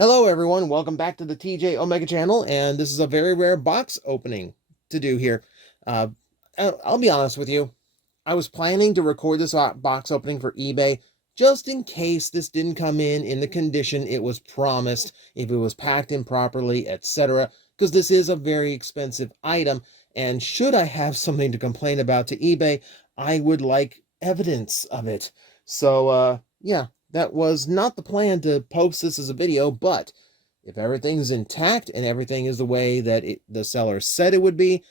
Hello everyone, welcome back to the TJOmega channel, and this is a very rare box opening to do here. Uh, I'll be honest with you, I was planning to record this box opening for eBay just in case this didn't come in the condition it was promised, if it was packed improperly, etc. Because this is a very expensive item, and should I have something to complain about to eBay, I would like evidence of it. So, yeah. That was not the plan to post this as a video, but if everything's intact and everything is the way that the seller said it would be,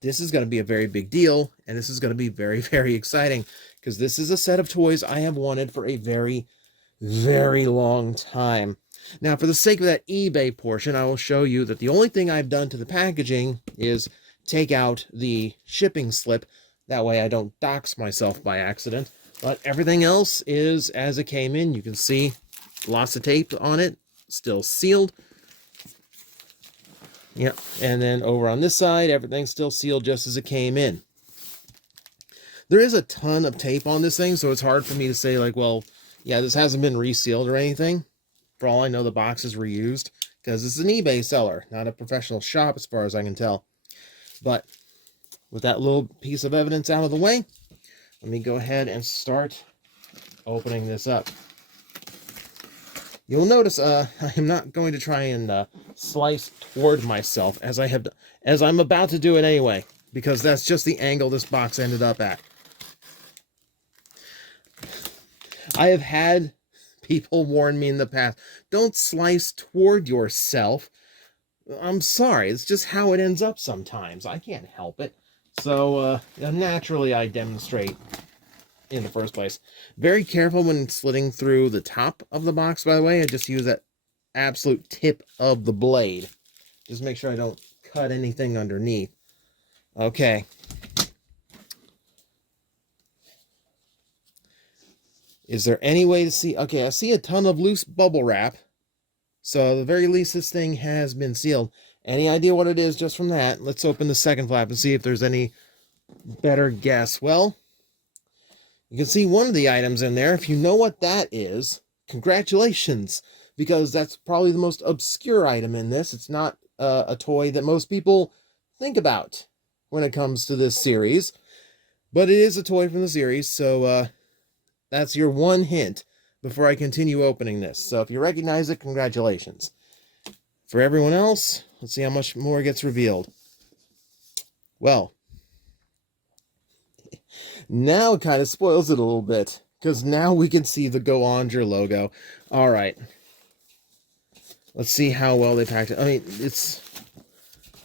this is going to be a very big deal, and this is going to be very, very exciting, because this is a set of toys I have wanted for a very, very long time. Now, for the sake of that eBay portion, I will show you that the only thing I've done to the packaging is take out the shipping slip. That way I don't dox myself by accident. But everything else is as it came in. You can see lots of tape on it, still sealed. Yep, and then over on this side, everything's still sealed just as it came in. There is a ton of tape on this thing, so it's hard for me to say, like, well, yeah, this hasn't been resealed or anything. For all I know, the box is reused, because it's an eBay seller, not a professional shop as far as I can tell. But with that little piece of evidence out of the way, let me go ahead and start opening this up. You'll notice I'm not going to try and slice toward myself as I'm about to do it anyway, because that's just the angle this box ended up at. I have had people warn me in the past, don't slice toward yourself. I'm sorry, it's just how it ends up sometimes. I can't help it. So, naturally I demonstrate in the first place. Very careful when slitting through the top of the box, by the way. I just use that absolute tip of the blade. Just make sure I don't cut anything underneath. Okay. Is there any way to see? Okay, I see a ton of loose bubble wrap. So, at the very least, this thing has been sealed. Any idea what it is just from that? Let's open the second flap and see if there's any better guess. Well, you can see one of the items in there. If you know what that is, congratulations, because that's probably the most obscure item in this. It's not a toy that most people think about when it comes to this series, but it is a toy from the series, so that's your one hint before I continue opening this. So if you recognize it, congratulations. For everyone else, let's see how much more gets revealed. Well, now it kind of spoils it a little bit, because now we can see the Go-Onger logo. All right. Let's see how well they packed it. I mean, it's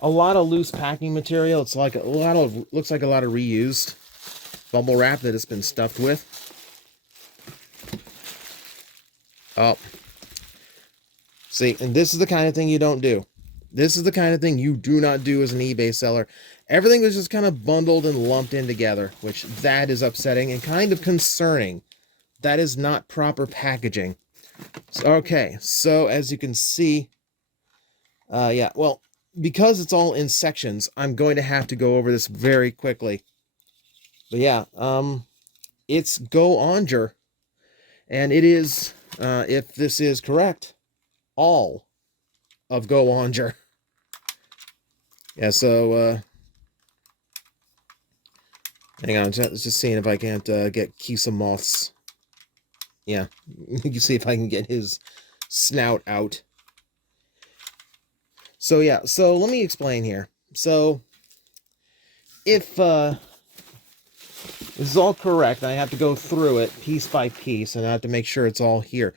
a lot of loose packing material. It's like looks like a lot of reused bubble wrap that it's been stuffed with. Oh. See, and this is the kind of thing you don't do. This is the kind of thing you do not do as an eBay seller. Everything was just kind of bundled and lumped in together, which that is upsetting and kind of concerning. That is not proper packaging. Okay, so as you can see, yeah, well, because it's all in sections, I'm going to have to go over this very quickly. But yeah, it's Go-Onger, and it is, if this is correct, all of Go-Onger. Yeah, so, hang on, just seeing if I can't get Kisimoth's. Yeah, you can see if I can get his snout out. So, yeah, so let me explain here. So, if this is all correct, I have to go through it piece by piece, and I have to make sure it's all here.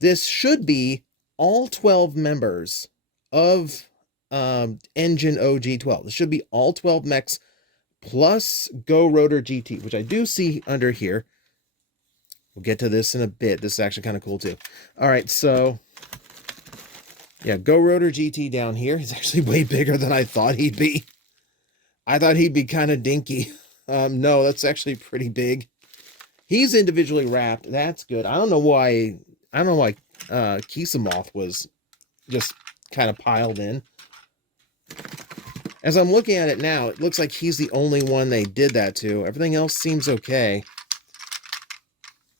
This should be all 12 members of Engine OG12. This should be all 12 mechs plus Go Rotor GT, which I do see under here. We'll get to this in a bit. This is actually kind of cool too. All right, so yeah, Go Rotor GT down here. He's actually way bigger than I thought he'd be. I thought he'd be kind of dinky. No, that's actually pretty big. He's individually wrapped. That's good. I don't know why Kisimoth was just kind of piled in. As I'm looking at it now, it looks like he's the only one they did that to. Everything else seems okay.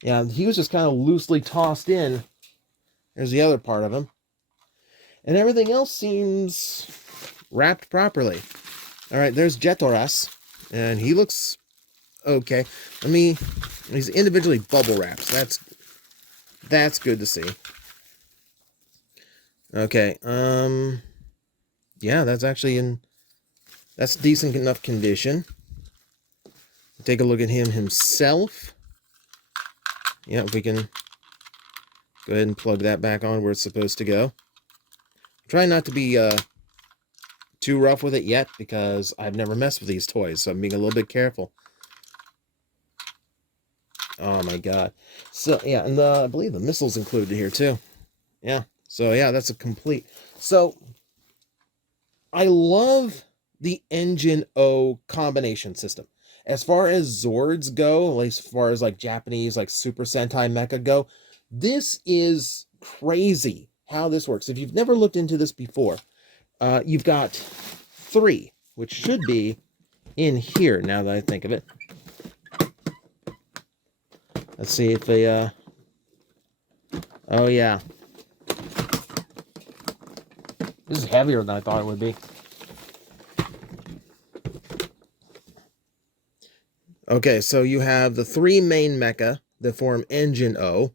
Yeah, he was just kind of loosely tossed in. There's the other part of him. And everything else seems wrapped properly. All right, there's Jetoras, and he looks okay. He's individually bubble wrapped. That's good to see. Okay, yeah, that's decent enough condition. Take a look at him himself. Yeah, we can go ahead and plug that back on where it's supposed to go. Try not to be too rough with it yet, because I've never messed with these toys, so I'm being a little bit careful. Oh my god. So, yeah, and I believe the missile's included here, too. Yeah, so yeah, that's a complete... So, I love the Engine O combination system. As far as Zords go, as far as like Japanese, like Super Sentai Mecha go, this is crazy how this works. If you've never looked into this before, you've got 3, which should be in here now that I think of it. Let's see if they, oh yeah. This is heavier than I thought it would be. Okay, so you have the 3 main mecha that form Engine O,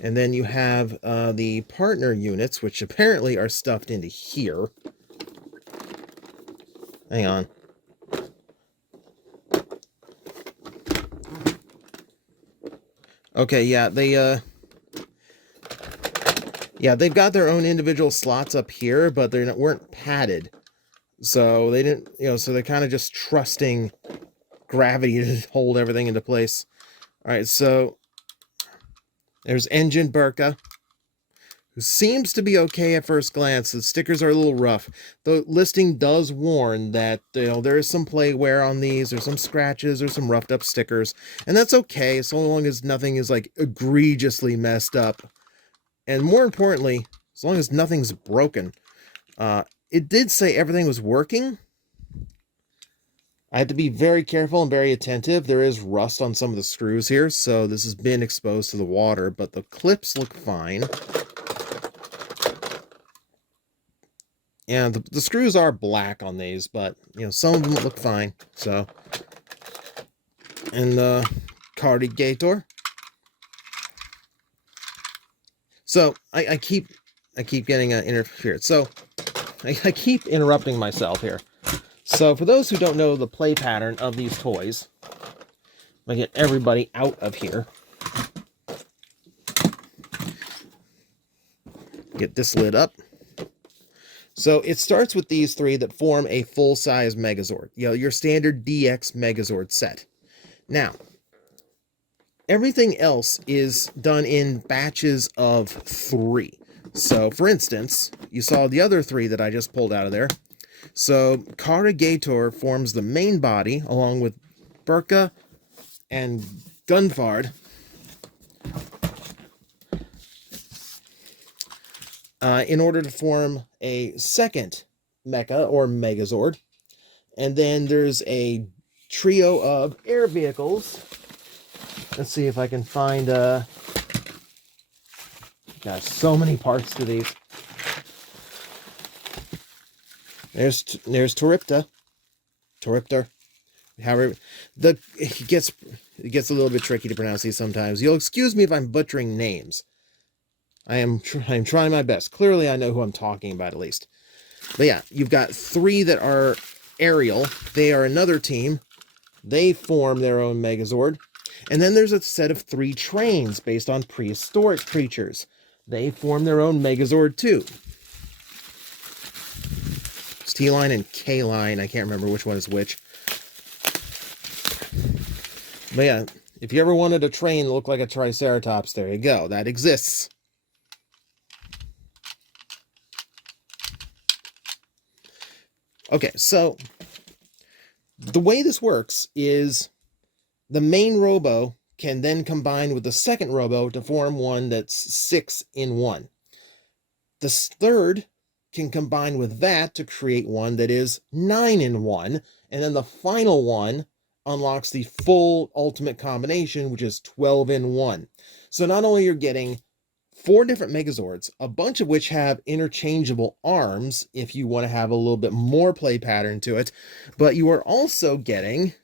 and then you have the partner units, which apparently are stuffed into here. Hang on. Okay, yeah, they've got their own individual slots up here, but they weren't padded. So they didn't, so they're kind of just trusting gravity to hold everything into place. All right, so there's Engine Burka, who seems to be okay at first glance. The stickers are a little rough. The listing does warn that there is some play wear on these, there's some scratches or some roughed up stickers, and that's okay so long as nothing is like egregiously messed up. And more importantly, as long as nothing's broken. It did say everything was working. I had to be very careful and very attentive. There is rust on some of the screws here, so this has been exposed to the water, but the clips look fine. And the screws are black on these, but, some of them look fine, so. And the Cardigator. So, I keep getting interfered. So, I keep interrupting myself here. So, for those who don't know the play pattern of these toys, I'm going to get everybody out of here. Get this lid up. So, it starts with these 3 that form a full-size Megazord. Your standard DX Megazord set. Now, everything else is done in batches of 3. So, for instance, you saw the other 3 that I just pulled out of there. So, Cardigator forms the main body, along with Burka and Gunfard. In order to form a second mecha, or Megazord. And then there's a trio of air vehicles. Let's see if I can find, got so many parts to these. There's Toriptor. However, it gets a little bit tricky to pronounce these sometimes. You'll excuse me if I'm butchering names. I'm trying my best. Clearly, I know who I'm talking about, at least. But yeah, you've got 3 that are aerial. They are another team. They form their own Megazord. And then there's a set of 3 trains based on prehistoric creatures. They form their own Megazord, too. It's T-Line and K-Line. I can't remember which one is which. But yeah, if you ever wanted a train that looked like a Triceratops, there you go. That exists. Okay, so the way this works is the main robo can then combine with the second robo to form one that's 6 in 1. The third can combine with that to create one that is 9 in 1, and then the final one unlocks the full ultimate combination, which is 12 in 1. So not only you're getting 4 different Megazords, a bunch of which have interchangeable arms if you want to have a little bit more play pattern to it, but you are also getting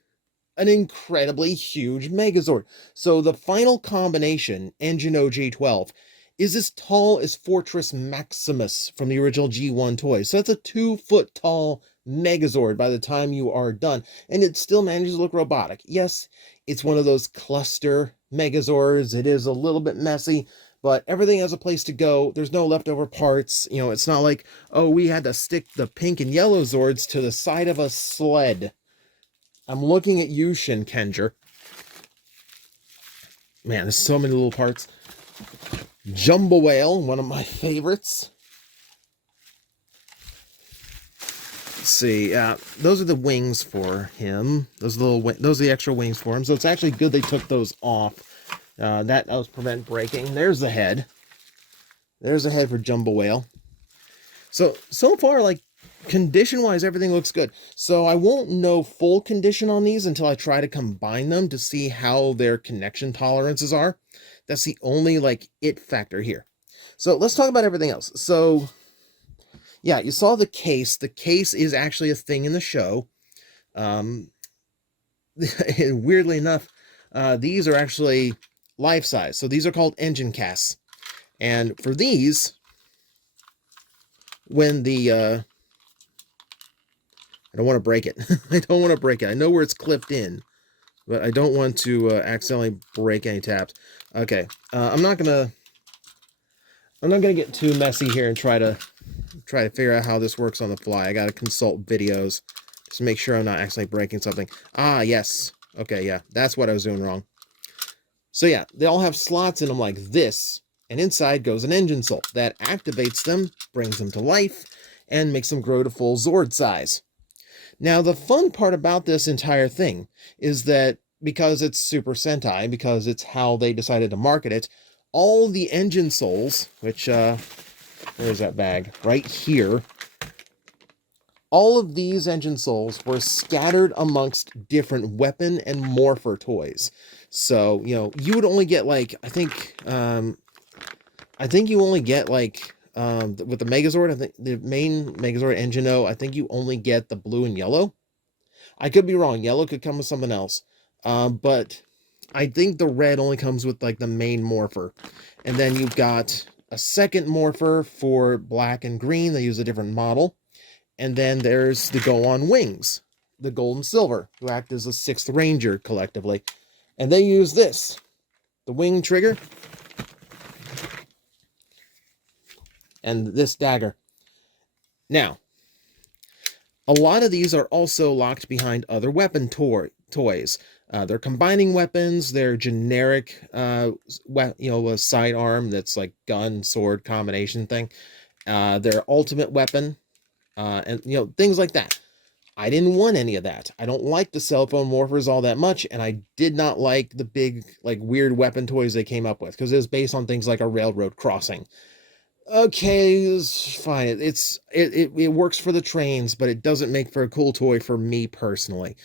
an incredibly huge Megazord. So the final combination, Engine G12, is as tall as Fortress Maximus from the original G1 toys. So that's a 2-foot tall Megazord by the time you are done, and it still manages to look robotic. Yes, it's one of those cluster Megazords. It is a little bit messy, but everything has a place to go. There's no leftover parts. You know, it's not like, oh, we had to stick the pink and yellow Zords to the side of a sled. I'm looking at you, Shinkenger. Man, there's so many little parts. Jumbo Whale, one of my favorites. Let's see. Those are the wings for him. Those are the extra wings for him. So it's actually good they took those off. That helps prevent breaking. There's the head. There's the head for Jumbo Whale. So far, like, condition-wise, everything looks good. So I won't know full condition on these until I try to combine them to see how their connection tolerances are. That's the only, like, it factor here. So let's talk about everything else. So, yeah, you saw the case. The case is actually a thing in the show. Weirdly enough, these are actually life-size. So these are called engine casts. And for these, when the... I don't want to break it. I don't want to break it. I know where it's clipped in, but I don't want to accidentally break any tabs. Okay, I'm not gonna get too messy here and try to figure out how this works on the fly. I gotta consult videos just to make sure I'm not accidentally breaking something. Ah, yes. Okay, yeah, that's what I was doing wrong. So yeah, they all have slots in them like this, and inside goes an engine soul that activates them, brings them to life, and makes them grow to full Zord size. Now, the fun part about this entire thing is that because it's Super Sentai, because it's how they decided to market it, all the engine souls, which, where's that bag? Right here. All of these engine souls were scattered amongst different weapon and morpher toys. So, you know, you would only get, like, I think you only get, like, with the Megazord, I think the main Megazord Engine O, I think you only get the blue and yellow. I could be wrong. Yellow could come with something else. But I think the red only comes with, like, the main morpher. And then you've got a second morpher for black and green. They use a different model. And then there's the Go-On Wings, the gold and silver, who act as a 6th Ranger collectively. And they use this, the wing trigger, and this dagger. Now, a lot of these are also locked behind other weapon toys. They're combining weapons. They're generic, a sidearm that's like gun, sword combination thing. Their ultimate weapon, and, you know, things like that. I didn't want any of that. I don't like the cell phone morphers all that much, and I did not like the big, like, weird weapon toys they came up with, because it was based on things like a railroad crossing. Okay, it's fine. It works for the trains, but it doesn't make for a cool toy for me personally.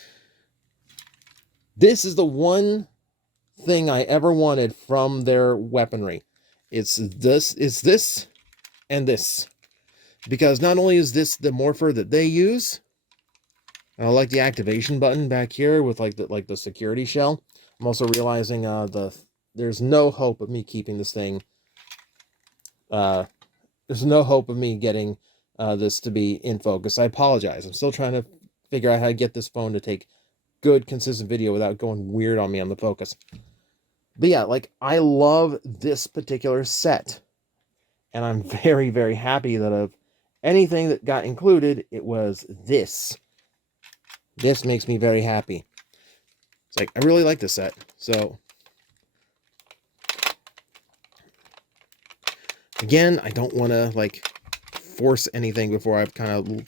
This is the one thing I ever wanted from their weaponry. It's this, and this. Because not only is this the morpher that they use, and I like the activation button back here with like the security shell. I'm also realizing there's no hope of me keeping this thing. There's no hope of me getting this to be in focus. I apologize. I'm still trying to figure out how to get this phone to take good, consistent video without going weird on me on the focus. But yeah, like, I love this particular set. And I'm very, very happy that of anything that got included, it was this. This makes me very happy. It's like, I really like this set. So, again, I don't want to, like, force anything before I've kind of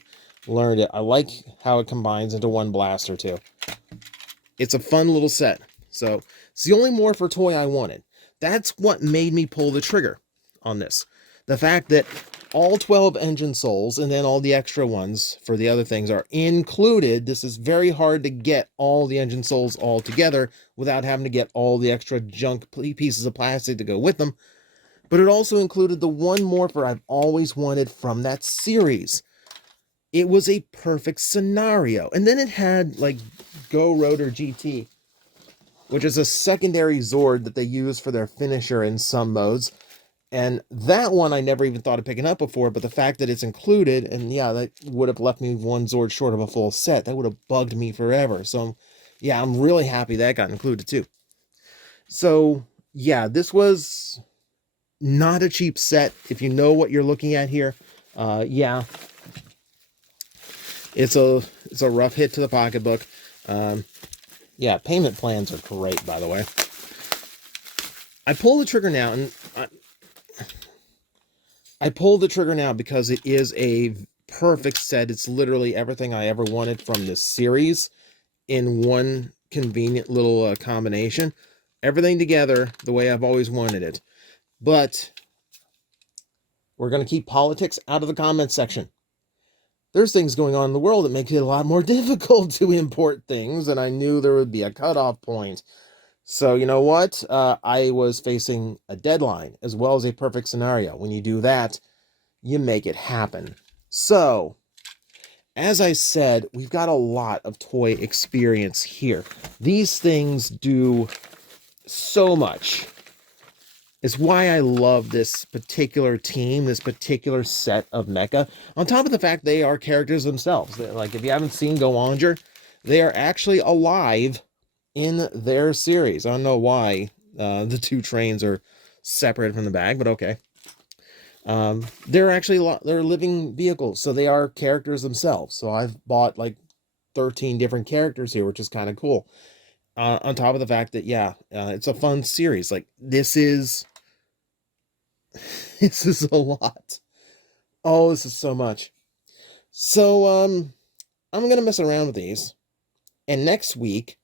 learned it. I like how it combines into one blaster, too. It's a fun little set. So, it's the only Morpher toy I wanted. That's what made me pull the trigger on this. The fact that all 12 engine souls and then all the extra ones for the other things are included. This is very hard to get all the engine souls all together without having to get all the extra junk pieces of plastic to go with them. but it also included the one Morpher I've always wanted from that series. It was a perfect scenario. And then it had, like, Go Rotor GT, which is a secondary Zord that they use for their finisher in some modes. And that one I never even thought of picking up before, but the fact that it's included, and yeah, that would have left me one Zord short of a full set. That would have bugged me forever. So, yeah, I'm really happy that got included too. So, yeah, this was not a cheap set. If you know what you're looking at here, yeah, it's a rough hit to the pocketbook. Yeah, payment plans are great, by the way. I pull the trigger now, and I pull the trigger now because it is a perfect set. It's literally everything I ever wanted from this series in one convenient little combination. Everything together the way I've always wanted it. But we're going to keep politics out of the comments section. There's things going on in the world that make it a lot more difficult to import things, and I knew there would be a cutoff point. So, you know what? I was facing a deadline as well as a perfect scenario. When you do that, you make it happen. So, as I said, we've got a lot of toy experience here. These things do so much. It's why I love this particular team, this particular set of mecha. On top of the fact they are characters themselves. Like, if you haven't seen Go-Onger, they are actually alive in their series. I don't know why the two trains are separated from the bag, but okay. They're actually they're living vehicles, so they are characters themselves. So I've bought like 13 different characters here, which is kind of cool. On top of the fact that, yeah, it's a fun series. Like, this is a lot. Oh, this is so much. So, I'm going to mess around with these. And next week,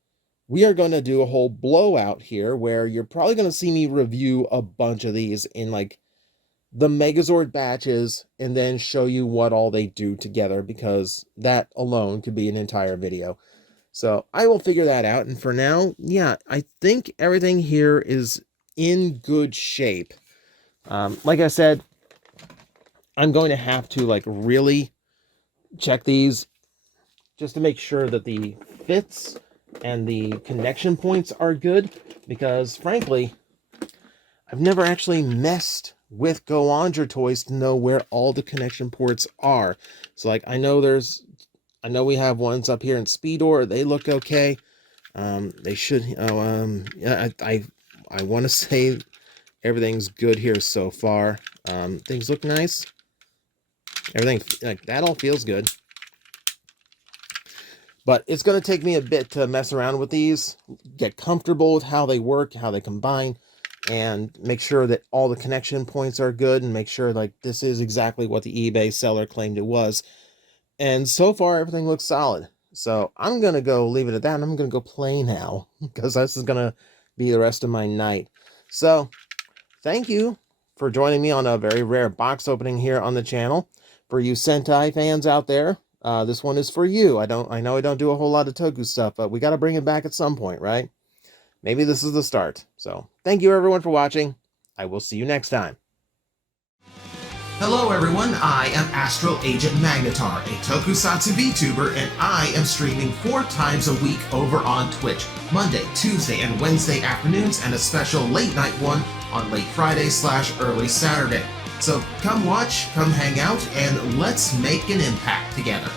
we are going to do a whole blowout here where you're probably going to see me review a bunch of these in, like, the Megazord batches and then show you what all they do together, because that alone could be an entire video. So I will figure that out. And for now, yeah, I think everything here is in good shape. Like I said, I'm going to have to, like, really check these just to make sure that the fits and the connection points are good, because frankly, I've never actually messed with Go-Onger toys to know where all the connection ports are. So, like, I know we have ones up here in Speedor. They look okay. They should, yeah, I want to say everything's good here so far. Things look nice. Everything, like, that all feels good. But it's going to take me a bit to mess around with these, get comfortable with how they work, how they combine, and make sure that all the connection points are good, and make sure, like, this is exactly what the eBay seller claimed it was. And so far, everything looks solid. So I'm going to go leave it at that, and I'm going to go play now, because this is going to be the rest of my night. So thank you for joining me on a very rare box opening here on the channel. For you Sentai fans out there, this one is for you. I know I don't do a whole lot of Toku stuff, but we got to bring it back at some point, right? Maybe this is the start. So thank you everyone for watching. I will see you next time. Hello everyone, I am Astral Agent Magnetar, a Tokusatsu VTuber, and I am streaming 4 times a week over on Twitch, Monday, Tuesday, and Wednesday afternoons, and a special late night one on late Friday/early Saturday. So come watch, come hang out, and let's make an impact together.